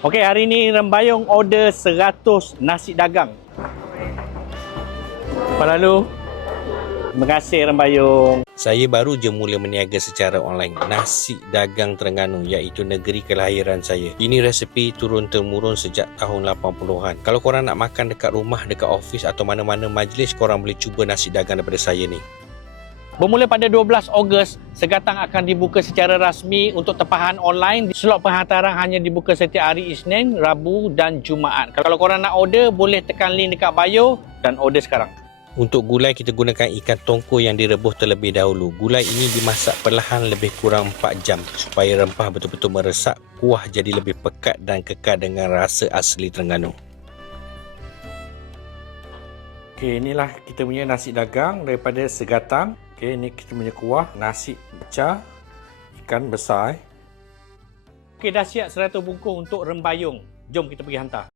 Okey, hari ni Rembayung order 100 nasi dagang. Apa lalu? Terima kasih Rembayung. Saya baru je mula meniaga secara online nasi dagang Terengganu, iaitu negeri kelahiran saya. Ini resepi turun-temurun sejak tahun 80-an. Kalau korang nak makan dekat rumah, dekat office atau mana-mana majlis, korang boleh cuba nasi dagang daripada saya ni. Bermula pada 12 Ogos, Segatang akan dibuka secara rasmi untuk tempahan online. Slot penghantaran hanya dibuka setiap hari Isnin, Rabu dan Jumaat. Kalau korang nak order, boleh tekan link dekat bio dan order sekarang. Untuk gulai, kita gunakan ikan tongko yang direbus terlebih dahulu. Gulai ini dimasak perlahan lebih kurang 4 jam supaya rempah betul-betul meresap, kuah jadi lebih pekat dan kekal dengan rasa asli Terengganu. Okey, inilah kita punya nasi dagang daripada Segatang. Okey, ini kita punya kuah nasi pecah ikan besar. Okey, dah siap 100 bungkus untuk Rembayung. Jom kita pergi hantar.